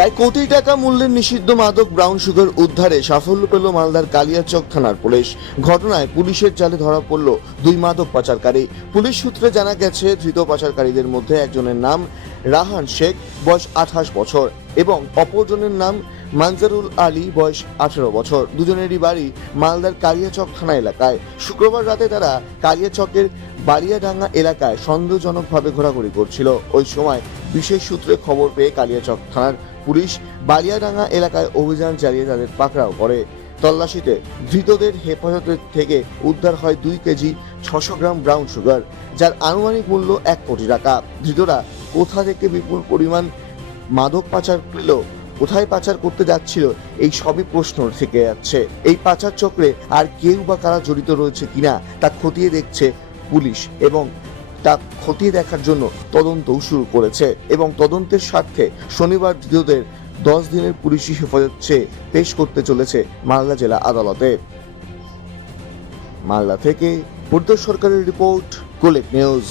প্রায় কোটি টাকা মূল্যের নিষিদ্ধ মাদক ব্রাউন সুগার উদ্ধারে সাফল্য পেল মালদার কালিয়াচক থানার পুলিশ। ঘটনায় পুলিশের জালে ধরা পড়ল দুই মাদক পাচারকারী। পুলিশ সূত্রে জানা গেছে, ধৃত পাচারকারীদের মধ্যে একজনের নাম রাহান শেখ, বয়স আঠাশ বছর, এবং অপরজনের নাম মানজারুল আলী, বয়স আঠেরো বছর। দুজনেরই বাড়ি মালদার কালিয়াচক থানা এলাকায়। শুক্রবার রাতে তারা কালিয়াচকের বাড়িয়াডাঙ্গা এলাকায় সন্দেহজনকভাবে ঘোরাঘুরি করছিল। ওই সময় বিশেষ সূত্রে খবর পেয়ে কালিয়াচক থানার পুলিশ বালিয়াডাঙ্গা এলাকায় অভিযান চালিয়ে তাদের পাকড়াও করে। তল্লাশিতে ধৃতদের হেফাজতের থেকে উদ্ধার হয় দুই কেজি ছশো গ্রাম ব্রাউন সুগার, যার আনুমানিক মূল্য এক কোটি টাকা। ধৃতরা কোথা থেকে বিপুল পরিমাণ মাদক পাচার পেল কোথায় পাচার করতে যাচ্ছিল এই সবই প্রশ্ন থেকে যাচ্ছে। এই পাচার চক্রে আর কেউ বা কারা জড়িত রয়েছে কিনা তা খতিয়ে দেখছে পুলিশ এবং তা খতিয়ে দেখার জন্য তদন্তও শুরু করেছে এবং তদন্তের স্বার্থে শনিবার ধৃতদের দশ দিনের পুলিশি হেফাজত চেয়ে পেশ করতে চলেছে মালদা জেলা আদালতে। মালদা থেকে পূর্ত সরকারের রিপোর্ট কোলেক নিউজ।